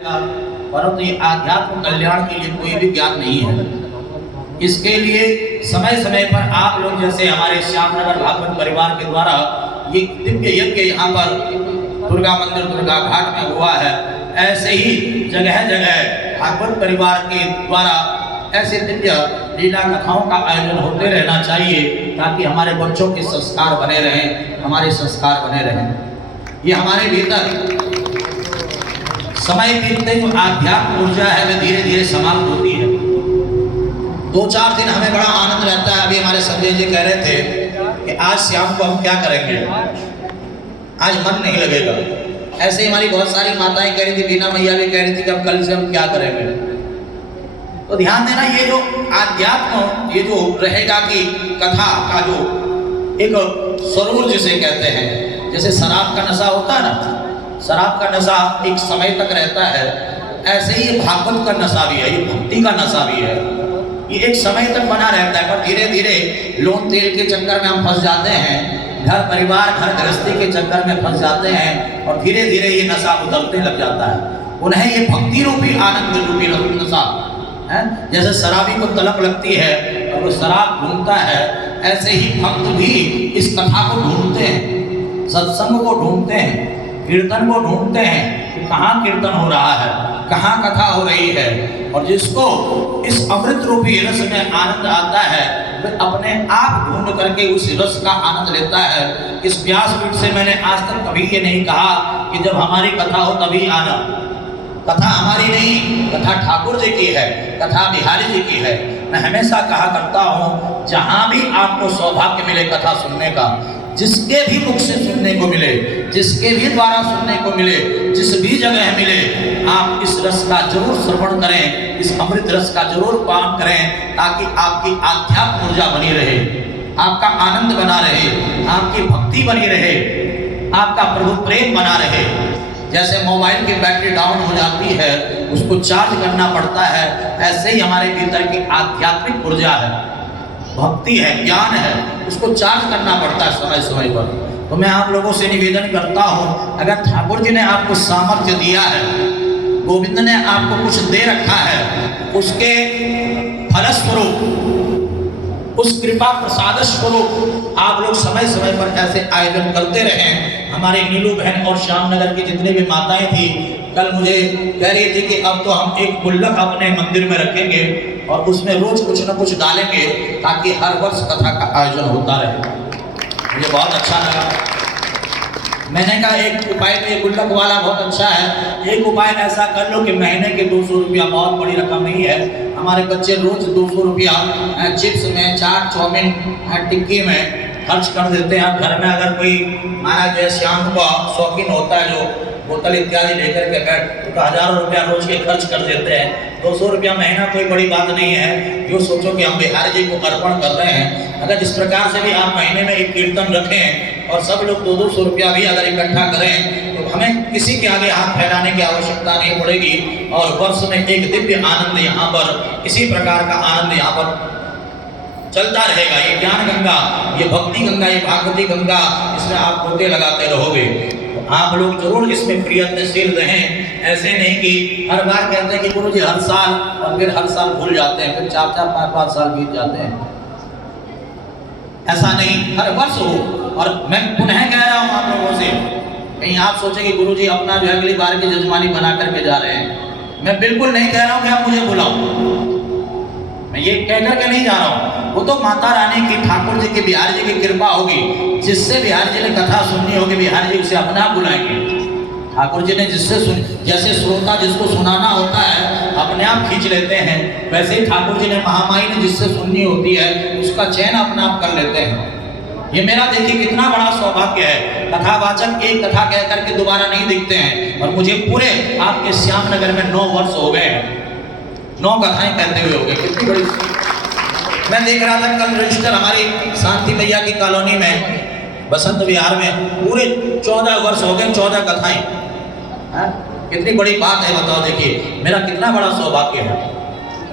परंतु ये आध्यात्म कल्याण के लिए कोई भी ज्ञान नहीं है। इसके लिए समय समय पर आप लोग जैसे हमारे श्यामनगर भागवत परिवार के द्वारा ये दिव्य यज्ञ यहाँ पर दुर्गा मंदिर दुर्गा घाट में हुआ है, ऐसे ही जगह जगह भागवत परिवार के द्वारा ऐसे दिव्य लीला कथाओं का आयोजन होते रहना चाहिए ताकि हमारे बच्चों के संस्कार बने रहें, हमारे संस्कार बने रहें। ये हमारे भीतर समय बीतते जो आध्यात्म ऊर्जा है वह धीरे धीरे समाप्त होती है। 2-4 दिन हमें बड़ा आनंद रहता है। अभी हमारे संजय जी कह रहे थे कि आज शाम को हम क्या करेंगे, आज मन नहीं लगेगा। ऐसे ही हमारी बहुत सारी माताएं कह रही थी, बीना मैया भी कह रही थी कि अब कल से हम क्या करेंगे। तो ध्यान देना, ये जो आध्यात्म ये जो रहेगा कि कथा का जो एक स्वरूप जिसे कहते हैं, जैसे शराब का नशा होता है ना, शराब का नशा एक समय तक रहता है, ऐसे ही भागवत का नशा भी है, ये भक्ति का नशा भी है, ये एक समय तक बना रहता है। पर धीरे धीरे लोन तेल के चक्कर में हम फंस जाते हैं, घर परिवार घर गृहस्थी के चक्कर में फंस जाते हैं और धीरे धीरे ये नशा उतरते लग जाता है। उन्हें ये भक्ति रूपी आनंद रूपी नशा है, जैसे शराबी को तलब लगती है और वो शराब ढूंढता है, ऐसे ही भक्त भी इस कथा को ढूंढते हैं, सत्संग को ढूंढते हैं, कीर्तन को ढूंढते हैं कि कहाँ कीर्तन हो रहा है, कहाँ कथा हो रही है। और जिसको इस अमृत रूपी रस में आनंद आता है वह अपने आप ढूंढ करके उस रस का आनंद लेता है। इस व्यासपीठ से मैंने आज तक कभी ये नहीं कहा कि जब हमारी कथा हो तभी आना। कथा हमारी नहीं, कथा ठाकुर जी की है, कथा बिहारी जी की है। मैं हमेशा कहा करता हूँ, जहाँ भी आपको सौभाग्य मिले कथा सुनने का, जिसके भी मुख से सुनने को मिले, जिसके भी द्वारा सुनने को मिले, जिस भी जगह मिले, आप इस रस का जरूर श्रवण करें, इस अमृत रस का जरूर पान करें, ताकि आपकी आध्यात्म ऊर्जा बनी रहे, आपका आनंद बना रहे, आपकी भक्ति बनी रहे, आपका प्रभु प्रेम बना रहे। जैसे मोबाइल की बैटरी डाउन हो जाती है, उसको चार्ज करना पड़ता है, ऐसे ही हमारे भीतर की आध्यात्मिक ऊर्जा है, भक्ति है, ज्ञान है, उसको चार्ज करना पड़ता है समय समय पर। तो मैं आप लोगों से निवेदन करता हूँ, अगर ठाकुर जी ने आपको सामर्थ्य दिया है, गोविंद ने आपको कुछ दे रखा है, उसके फलस्वरूप, उस कृपा प्रसाद स्वरूप आप लोग समय समय पर ऐसे आयोजन करते रहें। हमारे नीलू बहन और श्यामनगर की जितने भी माताएं थी, कल मुझे कह रही थी कि अब तो हम एक गुल्लक अपने मंदिर में रखेंगे और उसमें रोज कुछ न कुछ डालेंगे ताकि हर वर्ष कथा का आयोजन होता रहे। मुझे बहुत अच्छा लगा। मैंने कहा एक उपाय तो ये गुल्लक वाला बहुत अच्छा है, एक उपाय ऐसा कर लो कि महीने के 200 रुपया बहुत बड़ी रकम नहीं है, हमारे बच्चे रोज 200 रुपया चिप्स में, चाट, चाउमीन, टिक्की में खर्च कर देते हैं। घर में अगर कोई महाराज जो शाम को शौकीन होता है, जो बोतल इत्यादि लेकर के बैठ, तो हजारों रुपया रोज के खर्च कर देते हैं। 200 रुपया महीना कोई बड़ी बात नहीं है। जो सोचो कि हम बिहारी जी को अर्पण कर रहे हैं, अगर इस प्रकार से भी आप महीने में एक कीर्तन रखें और सब लोग 200 रुपया भी अगर इकट्ठा करें, तो हमें किसी के आगे हाथ फैलाने की आवश्यकता नहीं पड़ेगी और वर्ष में एक दिव्य आनंद यहाँ पर, इसी प्रकार का आनंद यहाँ पर चलता रहेगा। ये ज्ञान गंगा, ये भक्ति गंगा, ये भागवती गंगा, इसमें आप गोते लगाते रहोगे। आप लोग जरूर इसमें प्रयत्नशील रहें। ऐसे नहीं कि हर बार कहते हैं कि गुरु जी हर साल, और फिर हर साल भूल जाते हैं, फिर 4-4, 5-5 साल बीत जाते हैं। ऐसा नहीं, हर वर्ष हो। और मैं पुनः कह रहा हूँ आप लोगों से, कहीं आप सोचें कि गुरु जी अपना जो अगली बार की जजमानी बना करके जा रहे हैं। मैं बिल्कुल नहीं कह रहा हूँ कि आप मुझे बुलाओ, मैं ये कह करके नहीं जा रहा हूँ। वो तो माता रानी की, ठाकुर जी की, बिहारी जी की कृपा होगी, जिससे बिहारी जी ने कथा सुननी होगी, बिहारी जी उसे अपना बुलाएंगे। ठाकुर जी ने जिससे जैसे श्रोता जिसको सुनाना होता है अपने आप खींच लेते हैं, वैसे ही ठाकुर जी ने, महामाई ने जिससे सुननी होती है उसका चयन अपने आप कर लेते हैं। ये मेरा देखिए कितना बड़ा सौभाग्य है। कथावाचक एक कथा कह करके दोबारा नहीं दिखते हैं, और मुझे पूरे आपके श्यामनगर में 9 वर्ष हो गए, 9 कथाएं कहते हुए हो गए। कितनी बड़ी। मैं देख रहा था कल रजिस्टर हमारी शांति मैया की कॉलोनी में, बसंत विहार में, पूरे 14 वर्ष हो गए, 14 कथाएं। कितनी बड़ी बात है, बताओ। देखिए मेरा कितना बड़ा सौभाग्य है।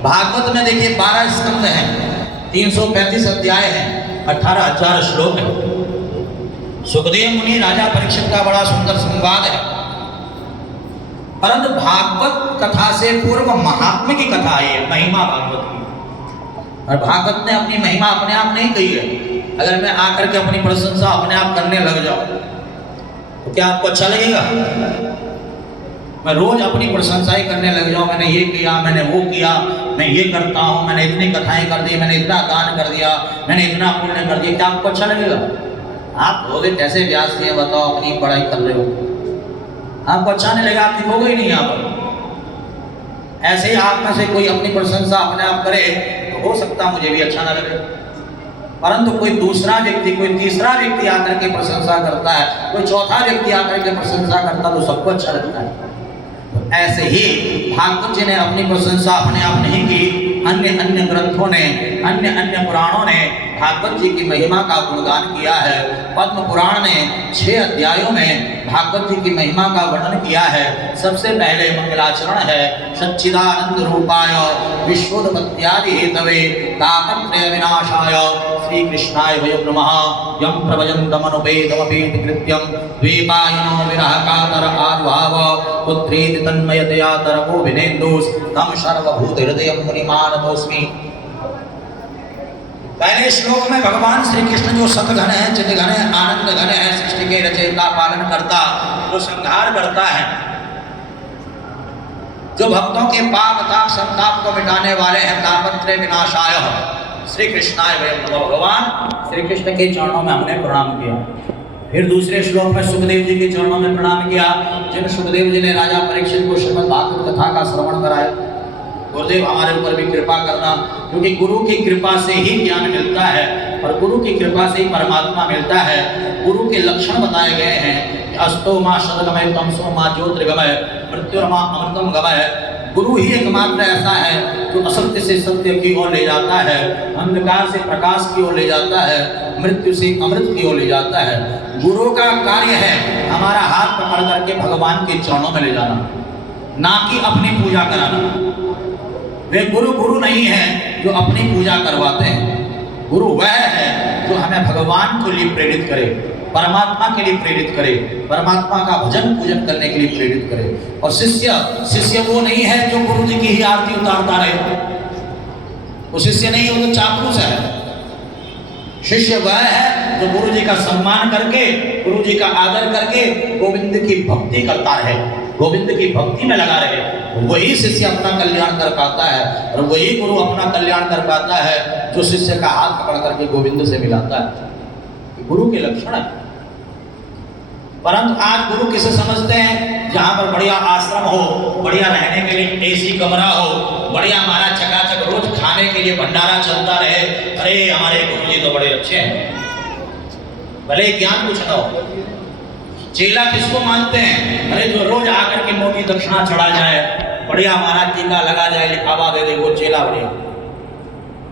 भागवत में देखिए 12 स्कंद हैं, 335 अध्याय हैं, 18,000 श्लोक हैं। सुखदेव मुनि राजा परीक्षित का बड़ा सुंदर संवाद है। परंतु भागवत कथा से पूर्व महात्मा की कथा है, महिमा भागवत की। और भागवत ने अपनी महिमा अपने आप नहीं कही है। अगर मैं आकर के अपनी प्रशंसा अपने आप करने लग जाऊं तो क्या आपको अच्छा लगेगा? मैं रोज अपनी प्रशंसा ही करने लग जाऊं, मैंने ये किया, मैंने वो किया, मैं ये करता हूं, मैंने इतनी कथाएं कर दी, मैंने इतना दान कर दिया, मैंने इतना पुण्य कर दिया, क्या आपको अच्छा लगेगा? आप कहोगे कैसे व्यास जी बताओ, अपनी पढ़ाई कर रहे हो, आपको अच्छा नहीं लगेगा, आप दिखोगे ही नहीं यहाँ पर। ऐसे ही आप में से कोई अपनी प्रशंसा अपने आप करे तो हो सकता मुझे भी अच्छा ना लगे, परंतु कोई दूसरा व्यक्ति, कोई तीसरा व्यक्ति आकर के प्रशंसा करता है, कोई चौथा व्यक्ति आकर के प्रशंसा करता है तो सबको अच्छा लगता है। तो ऐसे ही भागवत जी ने अपनी प्रशंसा अपने आप नहीं की, अन्य अन्य ग्रंथों ने, अन्य अन्य पुराणों ने भागवत जी की महिमा का गुणगान किया है। पद्म पुराण ने 6 अध्यायों में भागवत जी की महिमा का वर्णन किया है। सबसे पहले मंगलाचरण है, सच्चिदानंद रूपाय विश्वोत्पत्त्यादि हेतवे तापत्रय विनाशाय श्री कृष्णाय वयं नमः। यं प्रभजन्तमनुपेदमपेति कृत्यं द्वैपायनो विरह कातर आर्भाव पुत्रेति तन्मयतया तरवो विनेन्दुस् तं सर्वभूत हृदयं मुनिमानतोऽस्मि। पहले श्लोक में भगवान श्री कृष्ण जो सतघन है, चितघन है, आनंद घन है, सृष्टि के रचयिता, पालन करता, जो संहार करता है, जो भक्तों के पाप ताप संताप को मिटाने वाले हैं, तापत्रय विनाशाय श्री कृष्णाय वयं नमः। भगवान श्री कृष्ण के चरणों में हमने प्रणाम किया। फिर दूसरे श्लोक में सुखदेव जी के चरणों में प्रणाम किया, जिन सुखदेव जी ने राजा परीक्षित को श्रीमद् भागवत कथा का श्रवण कराया। गुरुदेव हमारे ऊपर भी कृपा करना, क्योंकि गुरु की कृपा से ही ज्ञान मिलता है और गुरु की कृपा से ही परमात्मा मिलता है। गुरु के लक्षण बताए गए हैं, अस्तो मां सदगमय तमसो मां ज्योतिर्गमय मृत्युर्मा अमृतम गमय। गुरु ही एकमात्र ऐसा है जो असत्य से सत्य की ओर ले जाता है, अंधकार से प्रकाश की ओर ले जाता है, मृत्यु से अमृत की ओर ले जाता है। गुरु का कार्य है हमारा हाथ पकड़ करके भगवान के चरणों में ले जाना, ना कि अपनी पूजा कराना। वे गुरु नहीं है जो अपनी पूजा करवाते हैं। गुरु वह है जो हमें भगवान के लिए प्रेरित करे, परमात्मा के लिए प्रेरित करे, परमात्मा का भजन पूजन करने के लिए प्रेरित करे। और शिष्य वो नहीं है जो गुरु जी की ही आरती उतारता रहे, वो शिष्य नहीं है, वो तो चापलूस है। शिष्य वह है जो गुरु जी का सम्मान करके, गुरु जी का आदर करके गोविंद की भक्ति करता रहे, गोविंद की भक्ति में लगा रहे। वही शिष्य अपना कल्याण कर पाता है और वही गुरु अपना कल्याण कर पाता है जो शिष्य का हाथ पकड़ करके गोविंद से मिलाता है। गुरु के लक्षण है। परंतु आज गुरु किसे समझते हैं? जहां पर बढ़िया आश्रम हो, बढ़िया रहने के लिए एसी कमरा हो, बढ़िया हमारा चकाचक रोज खाने के लिए भंडारा चलता रहे, अरे हमारे गुरु जी तो बड़े अच्छे हैं, भले ज्ञान कुछ न हो। चेला किसको मानते हैं? अरे जो रोज आकर के मोटी दक्षिणा चढ़ा जाए, बढ़िया हमारा टीका लगा जाए, लिखावा दे दे, वो चेला बढ़िया।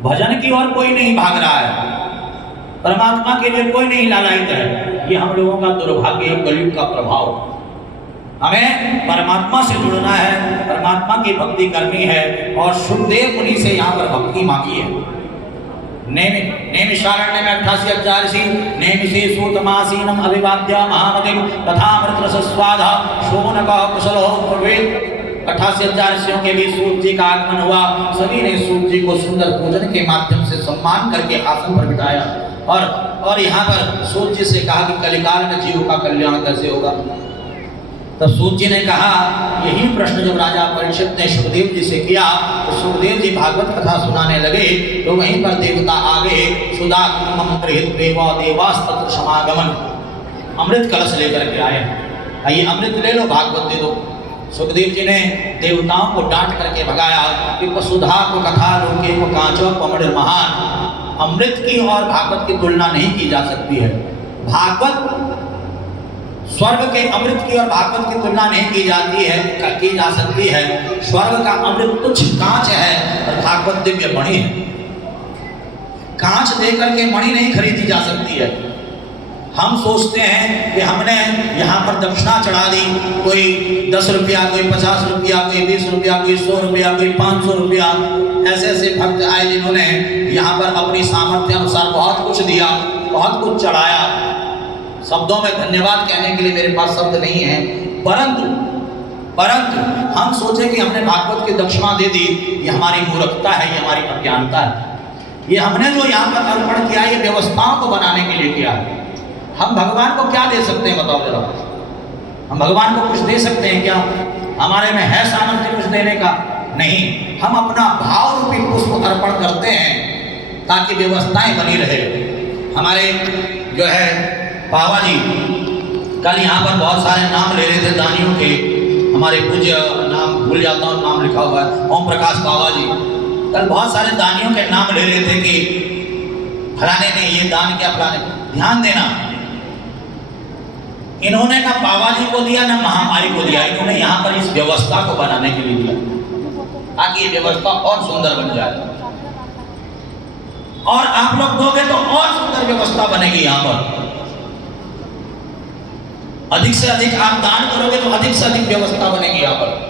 भजन की ओर कोई नहीं भाग रहा है, परमात्मा के लिए कोई नहीं लालायित है। ये हम लोगों का दुर्भाग्य है, कलयुग का प्रभाव। हमें परमात्मा से जुड़ना है, परमात्मा की भक्ति करनी है और सुखदेव मुनि से यहाँ पर भक्ति मांगी है। नैमिषारण्य में 88 अध्याय सी नैमिषे सूतमासीनम अभिवाद्य महामतिम तथा अमृतरसस्वाद शोभनकः कुशलो ब्रवीत। 88 अध्याय के भी सूत जी का आगमन हुआ। सभी ने सूत जी को सुंदर पूजन के माध्यम से सम्मान करके आसन पर बिठाया और यहाँ पर सूत जी से कहा कि कलिकाल में जीव का कल्याण कैसे होगा। तब सूत जी ने कहा, यही प्रश्न जब राजा परीक्षित ने सुखदेव जी से किया तो सुखदेव जी भागवत कथा सुनाने लगे तो वहीं पर देवता आगे सुधा देवास्तत्र समागमन अमृत कलश लेकर के आए, आइए अमृत ले लो, भागवत दे दो। सुखदेव जी ने देवताओं को डांट करके भगाया कि वसुधा को कथा लोके को कांचो पमड़ महान। अमृत की और भागवत की तुलना नहीं की जा सकती है। भागवत स्वर्ग के अमृत की और भागवत की तुलना नहीं की जाती है, की जा सकती है। स्वर्ग का अमृत तुच्छ कांच है और भागवत दिव्य मणि है। कांच देकर के मणि नहीं खरीदी जा सकती है। हम सोचते हैं कि हमने यहाँ पर दक्षिणा चढ़ा दी, कोई 10 रुपया, कोई 50 रुपया, कोई 20 रुपया, कोई 100 रुपया, कोई 500 रुपया। ऐसे ऐसे भक्त आए जिन्होंने यहाँ पर अपनी सामर्थ्य अनुसार बहुत कुछ दिया, बहुत कुछ चढ़ाया। शब्दों में धन्यवाद कहने के लिए मेरे पास शब्द नहीं है, परंतु हम सोचे कि हमने भागवत की दक्षिणा दे दी, ये हमारी मूर्खता है, ये हमारी अज्ञानता है। ये हमने जो यहाँ पर अर्पण किया, ये व्यवस्थाओं को बनाने के लिए किया है। हम भगवान को क्या दे सकते हैं बताओ जरा? हम भगवान को कुछ दे सकते हैं क्या? हमारे में है सामर्थ्य कुछ देने का? नहीं। हम अपना भाव रूपी पुष्प अर्पण करते हैं ताकि व्यवस्थाएं बनी रहे। हमारे जो है पावा जी कल यहाँ पर बहुत सारे नाम ले रहे थे दानियों के, हमारे पूज्य नाम भूल जाता हूँ, नाम लिखा हुआ है ओम प्रकाश बाबा जी, कल बहुत सारे दानियों के नाम ले रहे थे कि फलाने ने ये दान किया, फलाने। ध्यान देना, इन्होंने ना बाबा जी को दिया ना महामारी को दिया, इन्होंने यहाँ पर इस व्यवस्था को बनाने के लिए दिया ताकि ये व्यवस्था और सुंदर बन जाए। और आप लोग दोगे तो और सुंदर व्यवस्था बनेगी। यहाँ पर अधिक से अधिक आप दान करोगे तो अधिक से अधिक व्यवस्था बनेगी यहाँ पर।